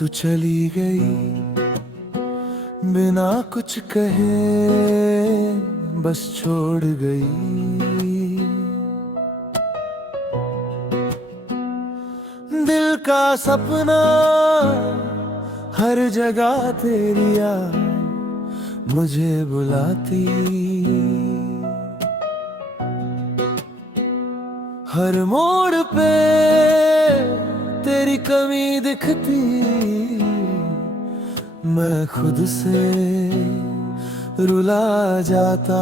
तू चली गई बिना कुछ कहे, बस छोड़ गई। दिल का सपना हर जगह तेरी याद मुझे बुलाती, हर मोड़ पे तेरी कमी दिखती, मैं खुद से रुला जाता।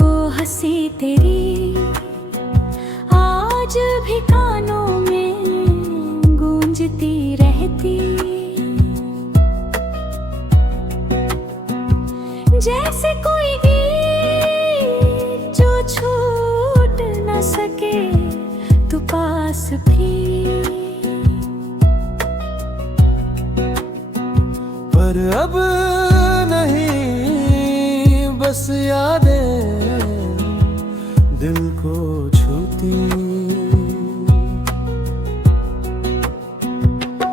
वो हंसी तेरी आज भी कानों में गूंजती रहती, जैसे कोई गीत जो छूट न सके तू पास भी। पर अब नहीं, बस यादें दिल को छूती।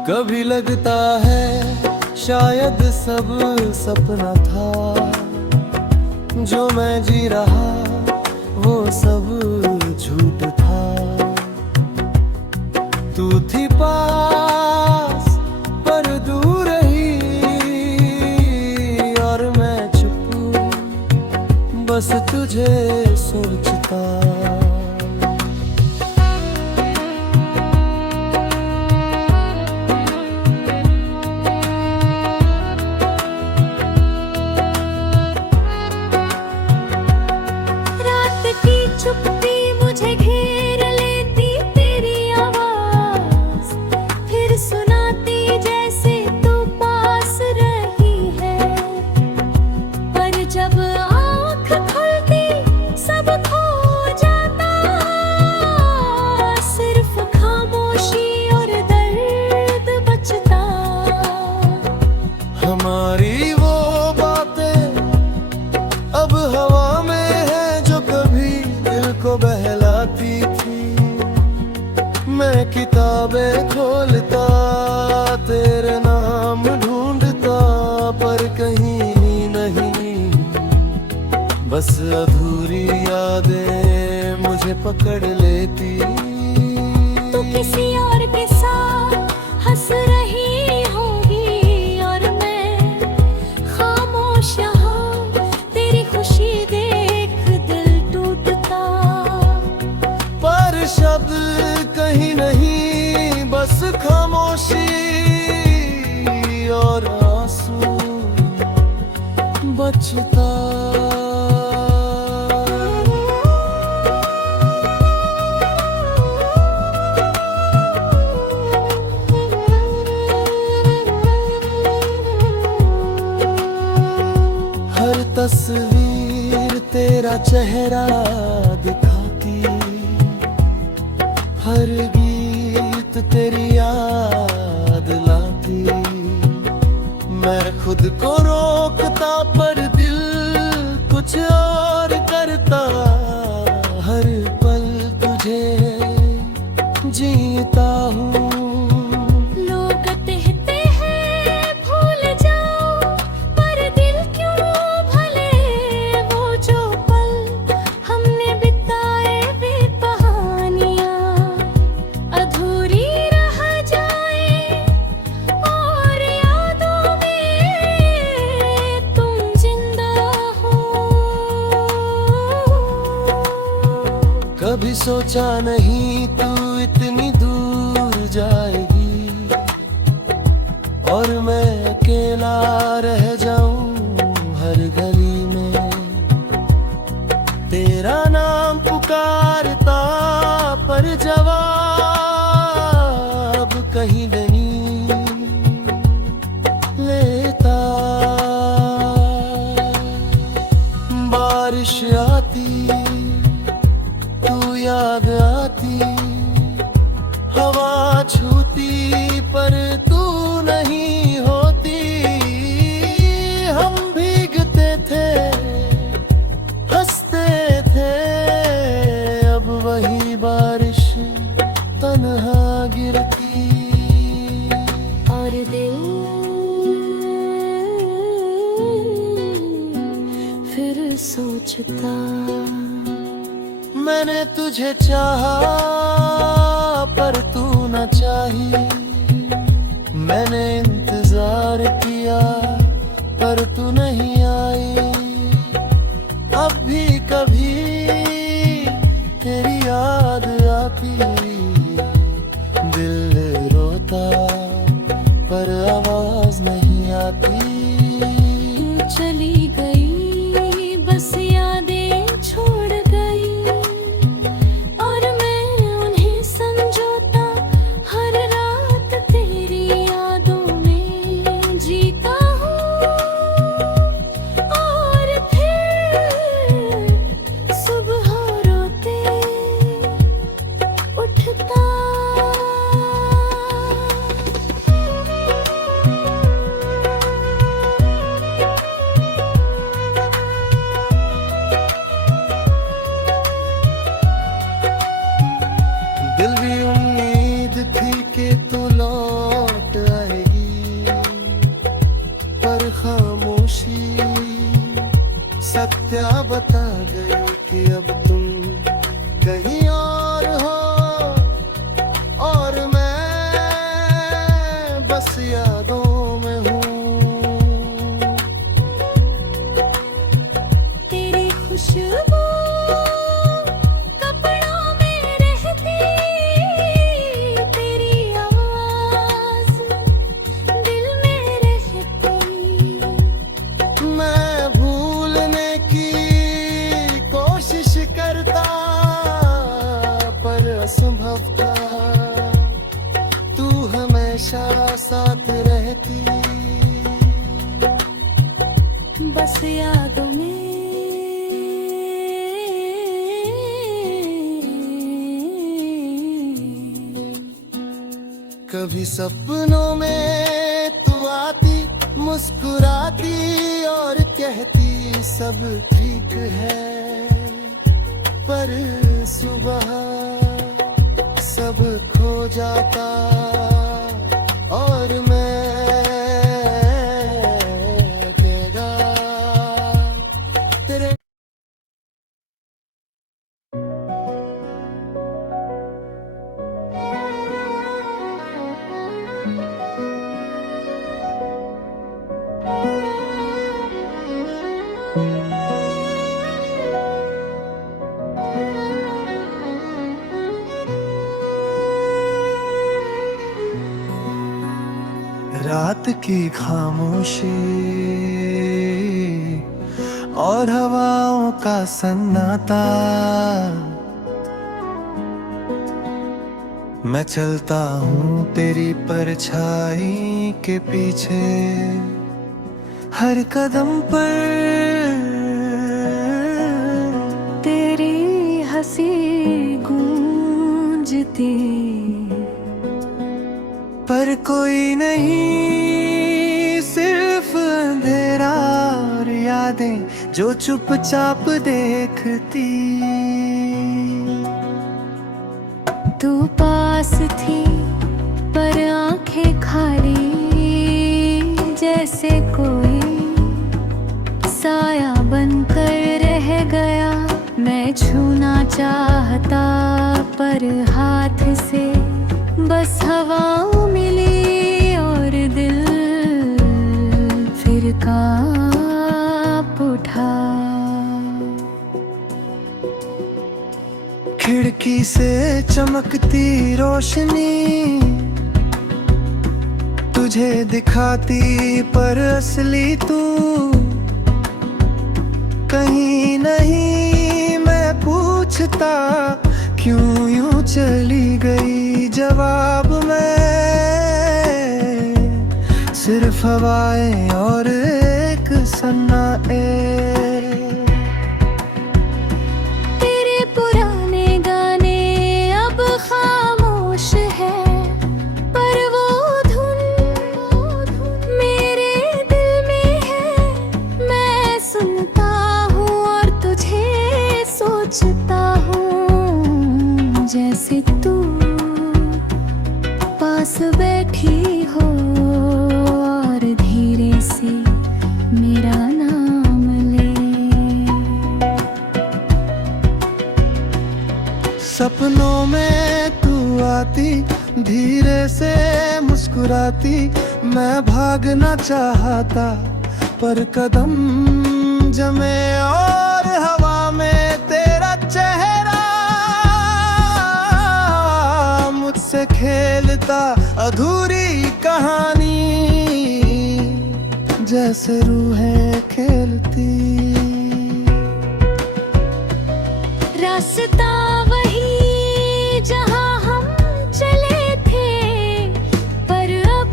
कभी लगता है शायद सब सपना था, जो मैं जी रहा वो सब झूठ था। तू थी पास पर दूर रही, और मैं चुप बस तुझे सोचता। चुप्पी मुझे घेर लेती तेरी आवाज, फिर सुनाती जैसे तू पास रही है। पर जब आँख खुलती सब खो जाता, सिर्फ खामोशी और दर्द बचता। हमारी वो बातें अब हवा में है जो कभी को बहलाती थी। मैं किताबें खोलता तेरे नाम ढूंढता, पर कहीं नहीं, बस अधूरी यादें मुझे पकड़ लेती। तू किसी और के साथ हंस रही होगी और मैं खामोश यहाँ तेरी खुशी देख दिल टूटता। पर शब्द कहीं नहीं, बस खामोशी और आंसू बचता। हर तस्वीर तेरा चेहरा दिखाती, हर गीत तेरी याद लाती। मैं खुद को रोकता पर दिल कुछ और करता, हर पल तुझे जीता हूँ। लोग कहते हैं भूल जाओ, पर दिल क्यों भले, वो जो पल हमने बिताए वे कहानियाँ अधूरी रह जाए, और यादों में तुम जिंदा हो। कभी सोचा नहीं तू इतनी दूर जाएगी, और मैं अकेला रह जाऊं हर गली में। तेरा नाम पुकारता पर जवाब कहीं नहीं लेता। बारिश आती तू याद आती, हवा छूती पर तू नहीं होती। फिर सोचता। मैंने तुझे चाहा पर तू न चाही, मैंने इंतजार किया पर तू नहीं आई। अब भी कभी तेरी याद आती, दिल रोता पर आवाज नहीं आती। चली गई बस यादें छोड़ गई, और मैं उन्हें संजोता हर रात तेरी यादों में जीता हूँ। और फिर सुबह रोते उठता। दिल भी उम्मीद थी कि तू लौट आएगी, पर खामोशी सत्या बता गई कि अब तुम कहीं और हो, और मैं बस यादों में हूँ। तेरी खुशबू कपड़ों में रहती, तेरी आवाज़ दिल में रहती। मैं भूलने की कोशिश करता पर असंभव था, तू हमेशा साथ रहती। बस यादों में कभी सपनों में तू आती, मुस्कुराती और कहती सब ठीक है, पर सुबह सब खो जाता और मैं अकेला तेरे। रात की खामोशी और हवाओं का सन्नाटा, मैं चलता हूँ तेरी परछाई के पीछे, हर कदम पर तेरी हंसी गूंजती। पर कोई नहीं, सिर्फ अंधेरा और यादें जो चुपचाप देखती। तू पास थी पर आंखें खाली, जैसे कोई साया बनकर रह गया। मैं छूना चाहता पर हाथ से बस हवाओं मिली, और दिल फिर कांप उठा। खिड़की से चमकती रोशनी तुझे दिखाती, पर असली तू कहीं नहीं। मैं पूछता क्यों यूं चली गई, जवाब में सिर्फ हवाएं और एक सन्नाटे। तेरे पुराने गाने अब खामोश है, पर वो धुन मेरे दिल में है। मैं सुनता हूँ और तुझे सोचता हूँ, जैसे तू पास बैठी हो और धीरे से मेरा नाम ले। सपनों में तू आती, धीरे से मुस्कुराती, मैं भागना चाहता पर कदम जमे और हवा में तेरा चेहरा मुझसे खेलता। अधूरी कहानी जैसे रूहें खेलती। रास्ता वही जहाँ हम चले थे, पर अब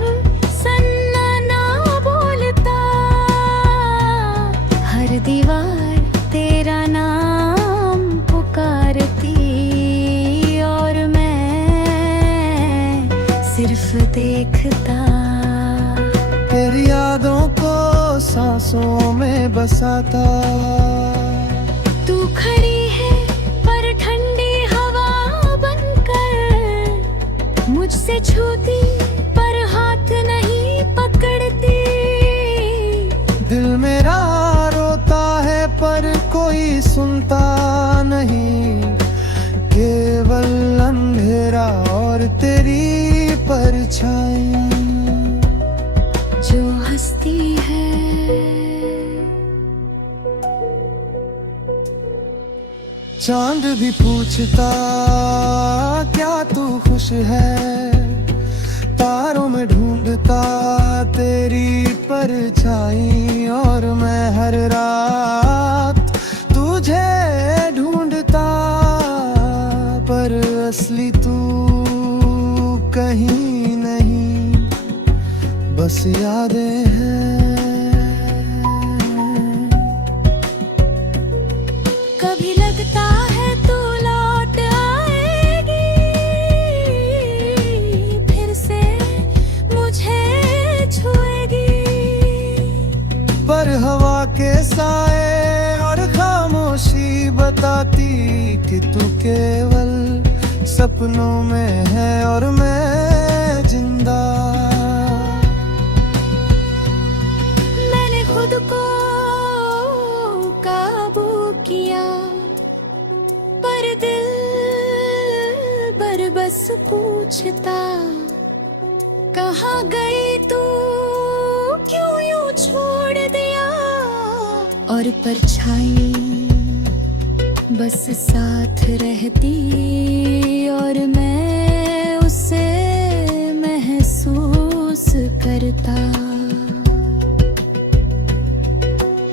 सन्नाटा बोलता। हर दीवार तेरा नाम पुकारती और मैं सिर्फ देखता। तेरी यादों को सांसों में बसाता। तू खड़ी है पर ठंडी हवा बनकर, मुझसे छूती पर हाथ नहीं पकड़ती। दिल मेरा रोता है पर कोई सुनता नहीं, केवल अंधेरा और तेरी परछाई जो हंसती है। चांद भी पूछता क्या तू खुश है, तारों में ढूंढता तेरी परछाई। और मैं हर रात तुझे ढूंढता, पर असली तू कहीं नहीं, बस यादें हैं। कभी लगता है तू लौट आएगी, फिर से मुझे छुएगी। पर हवा के साए और खामोशी बताती कि तू केवल सपनों में है और मैं जिंदा। मैंने खुद को काबू किया, पर दिल बस पूछता। कहाँ गई तू, क्यों यूं छोड़ दिया। और परछाई बस साथ रहती और मैं उसे महसूस करता।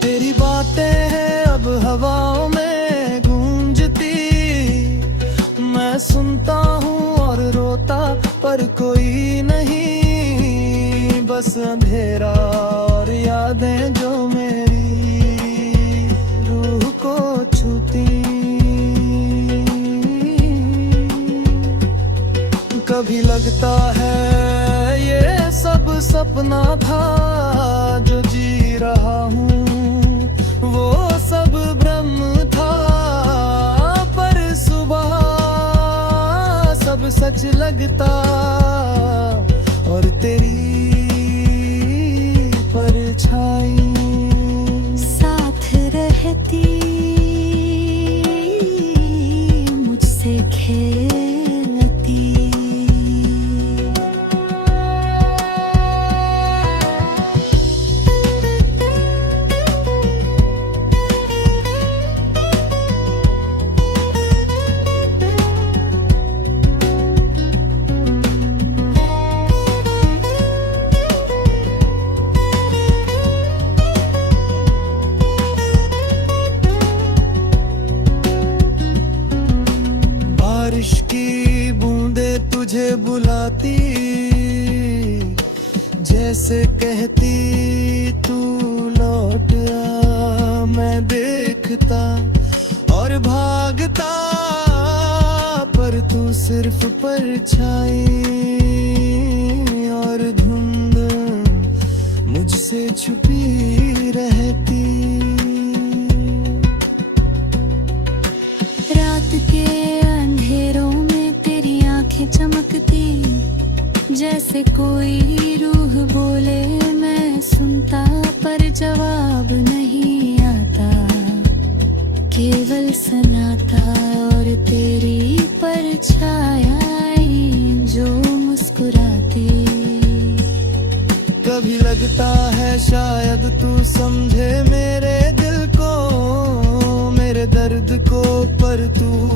तेरी बातें हैं अब हवाओं में गूंजती, मैं सुनता हूँ और रोता पर कोई नहीं, बस अंधेरा और यादें जो मेरी रूह को छूती। कभी लगता है ये सब सपना था, जो जी रहा हूँ वो सब भ्रम था। पर सुबह सब सच लगता और तेरी परछाई साथ रहती मुझसे खेलती। बारिश की बूंदें तुझे बुलाती, जैसे कहती तू लौट आ। मैं देखता और भागता पर तू सिर्फ परछाई और धुंध मुझसे छुपी रहती। रात के अंधेरों में तेरी आंखें चमकती, जैसे कोई रूह बोले मैं सुनता पर जवाब नहीं आता। केवल सन्नाटा और तेरी परछाई जो मुस्कुराती। कभी लगता है शायद तू समझे मेरे दिल को, मेरे दर्द को, पर तू